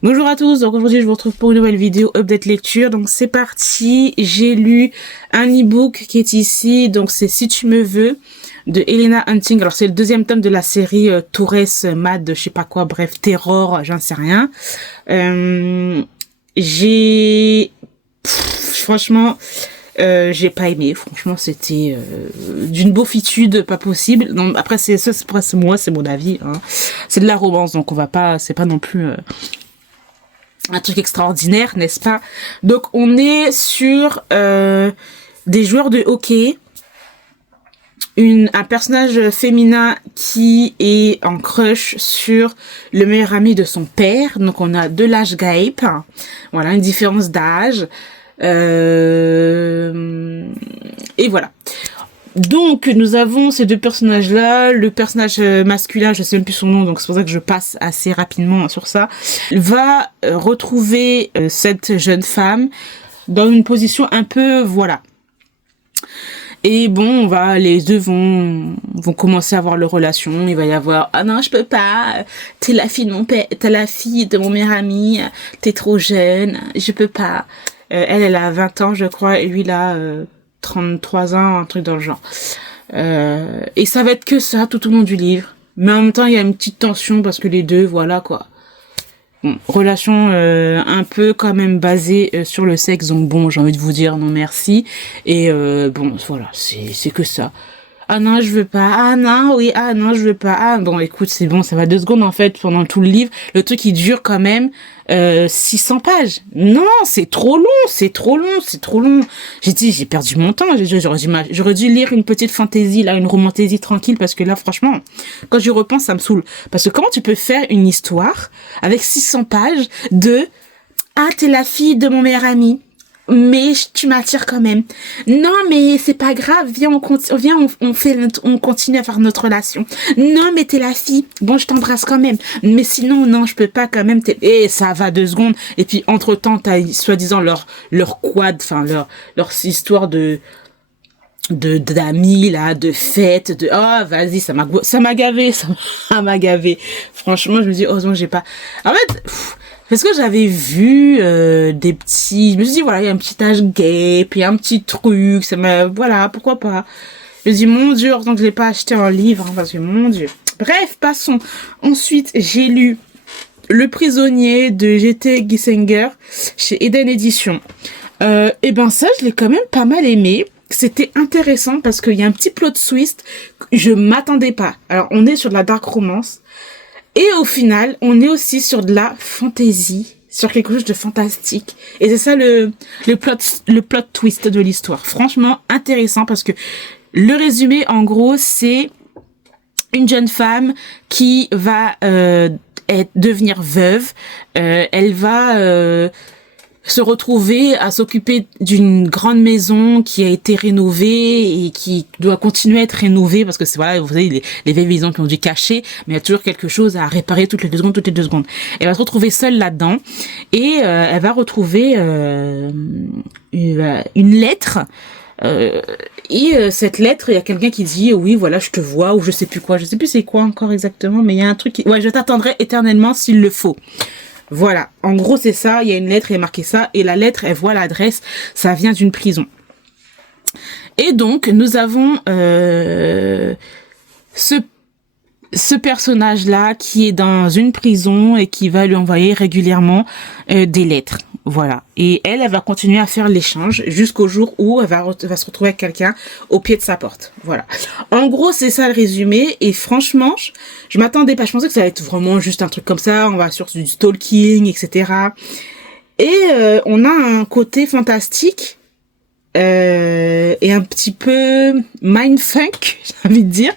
Bonjour à tous, donc aujourd'hui je vous retrouve pour une nouvelle vidéo update lecture, donc c'est parti, j'ai lu un e-book qui est ici, donc c'est Si tu me veux, de Helena Hunting, alors c'est le deuxième tome de la série Tourès, Mad, je sais pas quoi, bref, Terror, j'en sais rien. Franchement, j'ai pas aimé, franchement c'était d'une beaufitude pas possible. Non, après c'est moi, c'est mon avis, hein. C'est de la romance, donc on va pas, c'est pas non plus un truc extraordinaire, n'est-ce pas? Donc on est sur des joueurs de hockey, un personnage féminin qui est en crush sur le meilleur ami de son père. Donc on a de l'âge gap, voilà, une différence d'âge, et voilà. Donc, nous avons ces deux personnages-là. Le personnage masculin, je sais même plus son nom, donc c'est pour ça que je passe assez rapidement sur ça, va retrouver cette jeune femme dans une position un peu, voilà. Et bon, les deux vont commencer à avoir leur relation. Il va y avoir, ah non, je peux pas, t'es la fille de mon père, t'es la fille de mon meilleur ami, t'es trop jeune, je peux pas. Elle a 20 ans, je crois, et lui, il a 33 ans, un truc dans le genre. Et ça va être que ça tout au long du livre. Mais en même temps, il y a une petite tension parce que les deux, voilà quoi. Bon, relation un peu quand même basée sur le sexe, donc bon, j'ai envie de vous dire non merci. Et bon, voilà, c'est que ça. Ah non, je veux pas. Ah non, oui, ah non, je veux pas. Ah bon, écoute, c'est bon, ça va 2 secondes en fait pendant tout le livre. Le truc, il dure quand même 600 pages. Non, c'est trop long, c'est trop long, c'est trop long. J'ai dit, j'ai perdu mon temps. J'aurais dû lire une petite fantaisie, là, une romantaisie tranquille, parce que là, franchement, quand j'y repense, ça me saoule. Parce que comment tu peux faire une histoire avec 600 pages de « Ah, t'es la fille de mon meilleur ami ». Mais tu m'attires quand même. Non, mais c'est pas grave. Viens, on continue à faire notre relation. Non, mais t'es la fille. Bon, je t'embrasse quand même. Mais sinon, non, je peux pas quand même. Et ça va 2 secondes. Et puis, entre temps, t'as soi-disant leur quad, enfin, leur histoire d'amis, là, de fêtes, oh, vas-y, ça m'a gavé. Franchement, je me dis, oh, non, j'ai pas, en fait, parce que j'avais vu des petits, je me suis dit voilà, il y a un petit âge gay, puis un petit truc, voilà, pourquoi pas. Je me dis mon Dieu, heureusement que je l'ai pas acheté en livre, hein, parce que mon Dieu. Bref, passons. Ensuite, j'ai lu Le Prisonnier de G.T. Giesinger chez Eden Éditions. Et ben ça, je l'ai quand même pas mal aimé. C'était intéressant parce qu'il y a un petit plot twist, je m'attendais pas. Alors, on est sur de la dark romance. Et au final, on est aussi sur de la fantasy, sur quelque chose de fantastique. Et c'est ça le plot twist de l'histoire. Franchement, intéressant parce que le résumé, en gros, c'est une jeune femme qui va devenir veuve. Elle va se retrouver à s'occuper d'une grande maison qui a été rénovée et qui doit continuer à être rénovée parce que c'est, voilà, vous savez, les vieilles maisons qui ont dû cacher, mais il y a toujours quelque chose à réparer toutes les 2 secondes. Elle va se retrouver seule là-dedans et elle va retrouver une lettre. Cette lettre, il y a quelqu'un qui dit oui, voilà, je te vois, ou je sais plus quoi, je sais plus c'est quoi encore exactement, mais il y a un truc ouais, je t'attendrai éternellement s'il le faut. Voilà, en gros c'est ça, il y a une lettre, il y a marqué ça, et la lettre, elle voit l'adresse, ça vient d'une prison. Et donc, nous avons ce personnage-là qui est dans une prison et qui va lui envoyer régulièrement des lettres. Voilà. Et elle va continuer à faire l'échange jusqu'au jour où elle va se retrouver avec quelqu'un au pied de sa porte. Voilà. En gros, c'est ça le résumé. Et franchement, je m'attendais pas. Je pensais que ça allait être vraiment juste un truc comme ça. On va sur du stalking, etc. Et on a un côté fantastique et un petit peu mindfuck, j'ai envie de dire.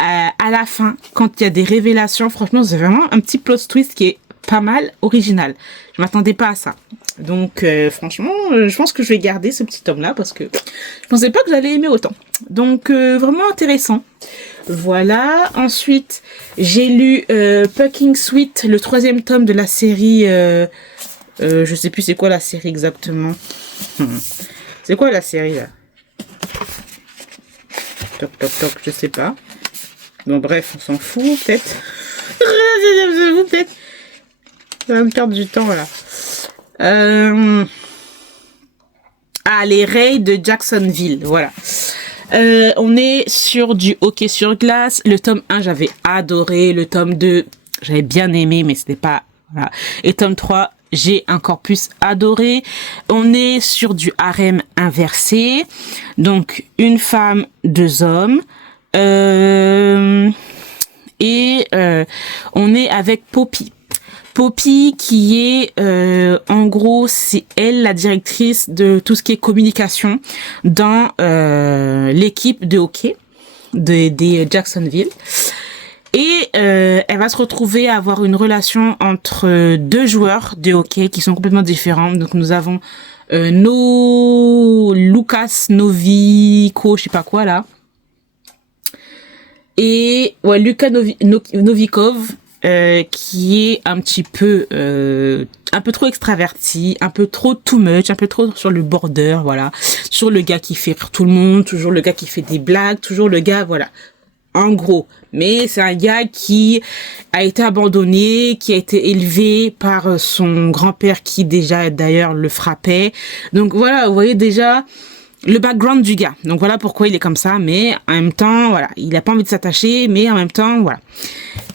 À la fin, quand il y a des révélations, franchement, c'est vraiment un petit plot twist qui est pas mal original. Je m'attendais pas à ça. Donc, franchement, je pense que je vais garder ce petit tome-là parce que je pensais pas que j'allais aimer autant. Donc, vraiment intéressant. Voilà. Ensuite, j'ai lu Fucking Sweet, le 3e tome de la série. Je sais plus c'est quoi la série exactement. C'est quoi la série là? Toc, toc, toc, je sais pas. Bon, bref, on s'en fout, peut-être. Peut-être. Ça va me perdre du temps, voilà. Ah, les Rays de Jacksonville, voilà. On est sur du hockey sur glace. Le tome 1, j'avais adoré. Le tome 2, j'avais bien aimé, mais c'était pas... Voilà. Et tome 3, j'ai encore plus adoré. On est sur du harem inversé. Donc, une femme, 2 hommes. On est avec Poppy. Poppy qui est, en gros, c'est elle la directrice de tout ce qui est communication dans l'équipe de hockey des Jacksonville. Et elle va se retrouver à avoir une relation entre 2 joueurs de hockey qui sont complètement différents. Donc nous avons Lucas Novico, je sais pas quoi là. Et ouais, Lucas Novikov, qui est un peu trop extraverti, un peu trop too much, un peu trop sur le border, voilà. Toujours le gars qui fait rire tout le monde, toujours le gars qui fait des blagues, toujours le gars, voilà. En gros. Mais c'est un gars qui a été abandonné, qui a été élevé par son grand-père qui déjà d'ailleurs le frappait. Donc voilà, vous voyez déjà le background du gars. Donc voilà pourquoi il est comme ça, mais en même temps, voilà, il a pas envie de s'attacher, mais en même temps, voilà.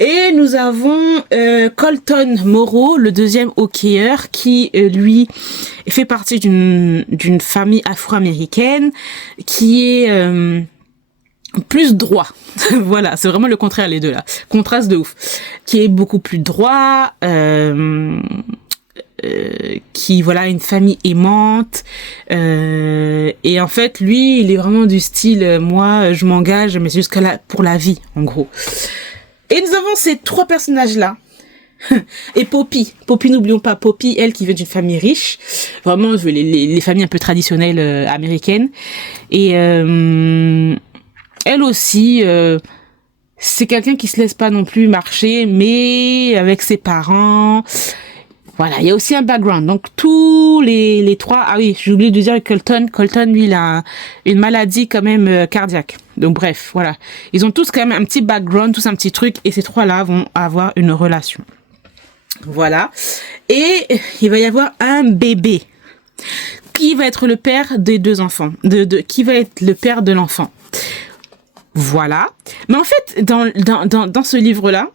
Et nous avons Colton Morrow, le deuxième hockeyeur, qui lui fait partie d'une famille afro-américaine qui est plus droit. Voilà, c'est vraiment le contraire les deux là. Contraste de ouf. Qui est beaucoup plus droit, qui voilà a une famille aimante, et en fait lui il est vraiment du style moi je m'engage mais c'est jusqu'à pour la vie en gros. Et nous avons ces 3 personnages là. Et Poppy, n'oublions pas Poppy, elle qui vient d'une famille riche, vraiment les familles un peu traditionnelles américaines, et elle aussi, c'est quelqu'un qui se laisse pas non plus marcher, mais avec ses parents. Voilà, il y a aussi un background. Donc tous les 3, ah oui, j'ai oublié de dire Colton, lui, il a une maladie quand même cardiaque. Donc bref, voilà. Ils ont tous quand même un petit background, tous un petit truc, et ces 3-là vont avoir une relation. Voilà. Et il va y avoir un bébé. Qui va être le père des 2 enfants? Qui va être le père de l'enfant? Voilà. Mais en fait, dans ce livre-là,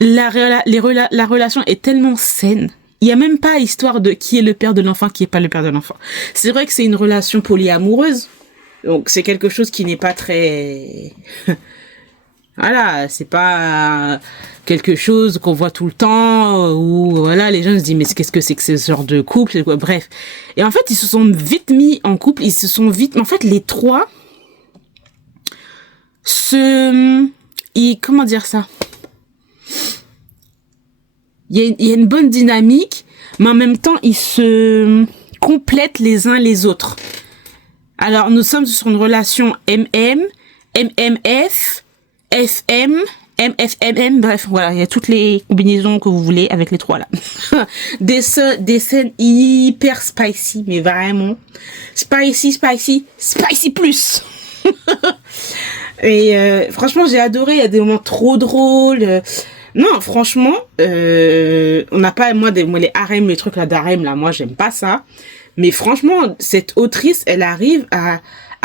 la relation est tellement saine. Il y a même pas histoire de qui est le père de l'enfant, qui est pas le père de l'enfant. C'est vrai que c'est une relation polyamoureuse. Donc, c'est quelque chose qui n'est pas très... Voilà, c'est pas quelque chose qu'on voit tout le temps, où voilà, les gens se disent mais qu'est-ce que c'est que ce genre de couple, c'est quoi? Bref. Et en fait, ils se sont vite mis en couple, en fait, les 3 comment dire ça? Il y a une bonne dynamique, mais en même temps, ils se complètent les uns les autres. Alors, nous sommes sur une relation MM, MMF, FM, MFMM, bref, voilà, il y a toutes les combinaisons que vous voulez avec les 3 là. Des scènes hyper spicy, mais vraiment. Spicy plus. Et franchement, j'ai adoré, il y a des moments trop drôles. Non, franchement, on n'a pas, moi, les harems, les trucs là d'harem, là, moi, j'aime pas ça. Mais franchement, cette autrice, elle arrive à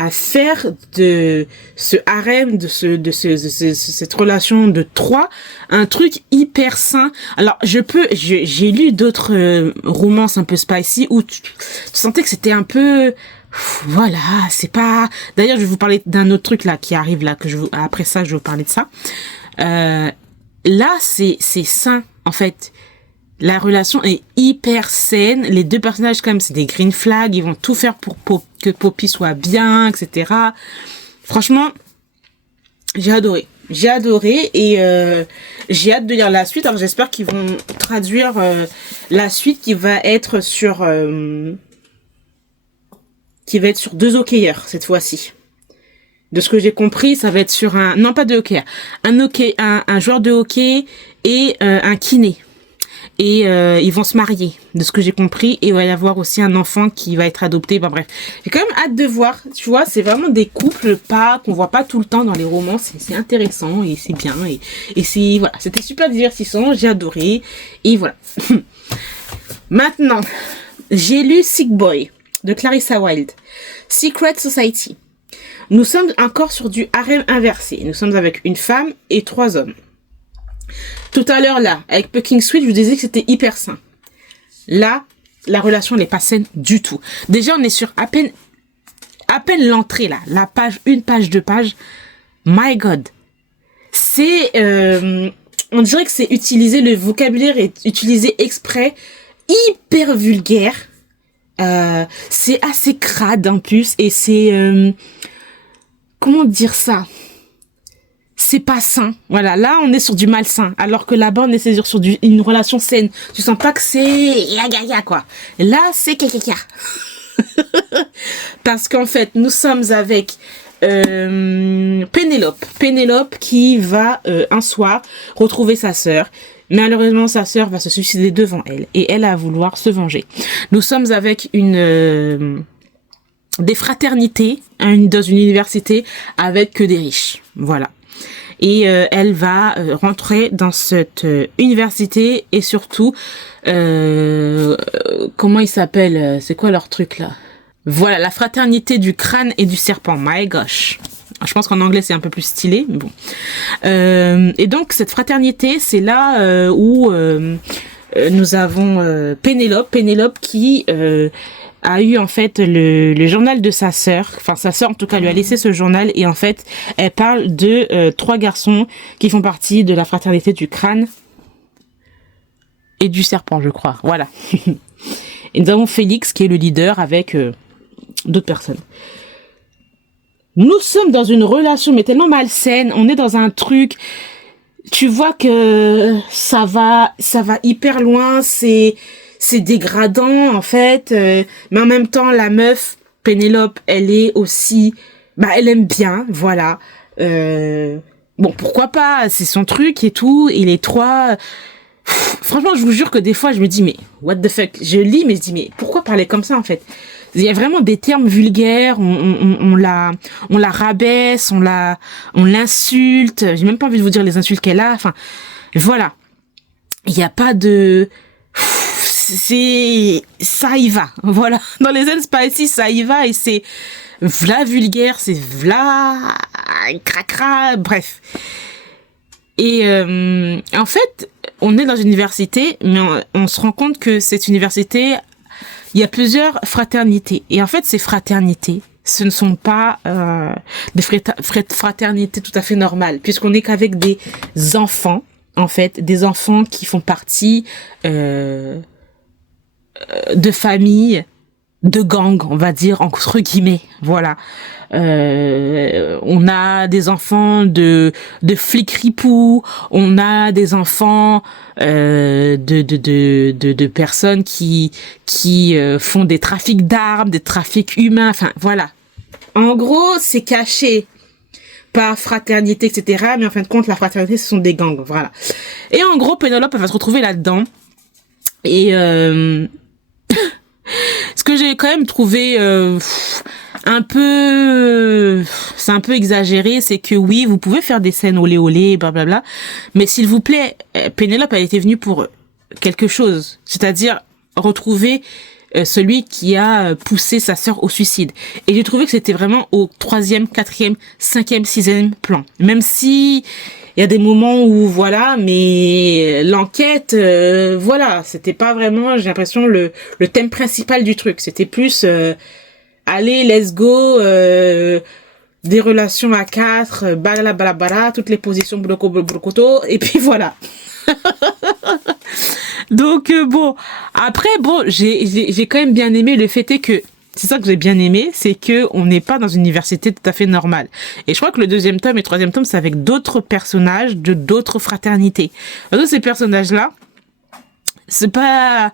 faire de ce harem, de cette relation de 3, un truc hyper sain. Alors, j'ai lu d'autres romances un peu spicy où tu sentais que c'était un peu, voilà, c'est pas, d'ailleurs, je vais vous parler d'un autre truc là qui arrive là, après ça, je vais vous parler de ça. Là, c'est sain, en fait. La relation est hyper saine. Les 2 personnages, quand même, c'est des green flags. Ils vont tout faire pour que Poppy soit bien, etc. Franchement, j'ai adoré. Et j'ai hâte de lire la suite. Alors, j'espère qu'ils vont traduire la suite qui va être sur 2 hockeyeurs cette fois-ci. De ce que j'ai compris, ça va être sur un joueur de hockey et un kiné. et ils vont se marier, de ce que j'ai compris, et il va y avoir aussi un enfant qui va être adopté. Enfin bref, j'ai quand même hâte de voir. Tu vois, c'est vraiment des couples pas qu'on voit pas tout le temps dans les romans. C'est intéressant et c'est bien et c'est voilà, c'était super divertissant, j'ai adoré et voilà. Maintenant, j'ai lu Sick Boy de Clarissa Wilde, Secret Society. Nous sommes encore sur du harem inversé. Nous sommes avec une femme et 3 hommes. Tout à l'heure, là, avec Fucking Sweet, je vous disais que c'était hyper sain. Là, la relation n'est pas saine du tout. Déjà, on est sur à peine l'entrée, là. La page, 1 page, 2 pages. My God. C'est, on dirait que c'est utiliser, le vocabulaire est utilisé exprès, hyper vulgaire. C'est assez crade, en plus, et c'est, comment dire ça? C'est pas sain. Voilà, là, on est sur du malsain. Alors que là-bas, on est sur une relation saine. Tu sens pas que c'est ya quoi. Là, c'est caca. Parce qu'en fait, nous sommes avec Pénélope. Pénélope qui va, un soir, retrouver sa sœur. Malheureusement, sa sœur va se suicider devant elle. Et elle a vouloir se venger. Nous sommes avec des fraternités dans une université avec que des riches. Voilà. Et elle va rentrer dans cette université et surtout, comment ils s'appellent? C'est quoi leur truc là? Voilà, la fraternité du crâne et du serpent. My gosh. Je pense qu'en anglais c'est un peu plus stylé, mais bon. Et donc cette fraternité, c'est là où nous avons Pénélope qui a eu en fait le journal de sa sœur. Enfin, sa sœur en tout cas lui a laissé ce journal et en fait elle parle de 3 garçons qui font partie de la fraternité du crâne et du serpent, je crois. Voilà. Et nous avons Félix qui est le leader avec d'autres personnes. Nous sommes dans une relation mais tellement malsaine, on est dans un truc, tu vois que ça va hyper loin, c'est dégradant en fait, mais en même temps la meuf Pénélope, elle est aussi, elle aime bien, voilà. Bon, pourquoi pas, c'est son truc et tout, et les 3, franchement, je vous jure que des fois je me dis mais what the fuck, je lis mais je dis mais pourquoi parler comme ça en fait? Il y a vraiment des termes vulgaires, on la rabaisse, on l'insulte, j'ai même pas envie de vous dire les insultes qu'elle a, enfin, voilà. Il y a pas de, ça y va, voilà. Dans les Zen Spicy, ça y va et c'est v'là vulgaire, c'est v'là cracra, bref. Et en fait, on est dans une université, mais on se rend compte que cette université, il y a plusieurs fraternités. Et en fait, ces fraternités, ce ne sont pas des fraternités tout à fait normales, puisqu'on est qu'avec des enfants, en fait, des enfants qui font partie de familles, de gangs, on va dire, entre guillemets, voilà. On a des enfants de flics ripoux, on a des enfants de personnes qui font des trafics d'armes, des trafics humains, enfin voilà. En gros, c'est caché par fraternité, etc. Mais en fin de compte, la fraternité, ce sont des gangs, voilà. Et en gros, Pénélope, elle va se retrouver là-dedans. Et ce que j'ai quand même trouvé c'est un peu exagéré, c'est que oui, vous pouvez faire des scènes olé olé, blablabla, mais s'il vous plaît, Pénélope, elle était venue pour quelque chose, c'est-à-dire retrouver celui qui a poussé sa sœur au suicide. Et j'ai trouvé que c'était vraiment au 3e, 4e, 5e, 6e plan. Même si il y a des moments où voilà, mais l'enquête, voilà, c'était pas vraiment, j'ai l'impression, le thème principal du truc. C'était plus allez, let's go, des relations à 4, balabala, toutes les positions blocoto, et puis voilà. Donc bon, après bon, j'ai quand même bien aimé, le fait est que c'est ça que j'ai bien aimé, c'est que on n'est pas dans une université tout à fait normale. Et je crois que le 2e tome et 3e tome, c'est avec d'autres personnages de d'autres fraternités. Donc ces personnages-là, c'est pas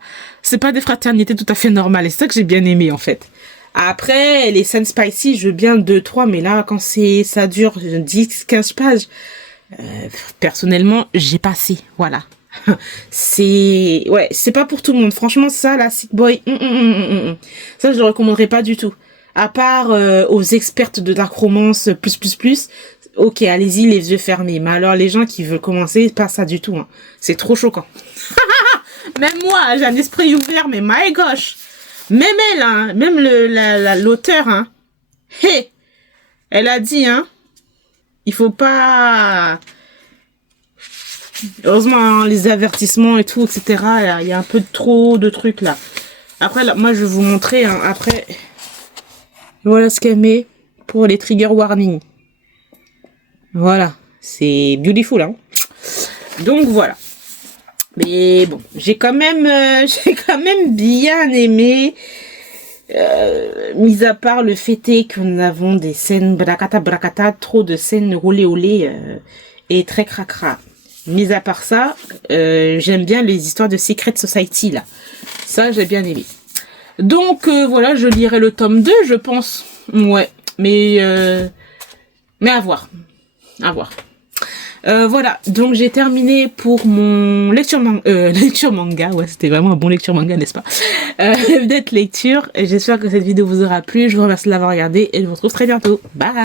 des fraternités tout à fait normales. Et c'est ça que j'ai bien aimé en fait. Après, les scènes spicy, je veux bien 2-3, mais là, quand ça dure 10-15 pages, personnellement, j'ai passé, voilà. c'est... Ouais, c'est pas pour tout le monde. Franchement, ça, la Sick Boy, ça, je le recommanderais pas du tout. À part aux expertes de Dark Romance, ok, allez-y, les yeux fermés. Mais alors, les gens qui veulent commencer, pas ça du tout. Hein. C'est trop choquant. Même moi, j'ai un esprit ouvert, mais my gosh. Même elle, hein, même l'auteur, hein. Hey, elle a dit, hein, il faut pas... Heureusement, hein, les avertissements et tout, etc. Il y a un peu trop de trucs là. Après, là, moi, je vais vous montrer. Hein, après, voilà ce qu'elle met pour les trigger warnings. Voilà, c'est beautiful, hein. Donc voilà. Mais bon, j'ai quand même bien aimé. Mis à part le fait est que nous avons des scènes bracata, trop de scènes olé et très cracra. Mis à part ça, j'aime bien les histoires de Secret Society là. Ça, j'ai bien aimé. Donc voilà, je lirai le tome 2, je pense. Ouais, mais à voir. À voir. Voilà, donc j'ai terminé pour mon lecture manga. Ouais, c'était vraiment un bon lecture manga, n'est-ce pas? D'être lecture. J'espère que cette vidéo vous aura plu. Je vous remercie de l'avoir regardé et je vous retrouve très bientôt. Bye!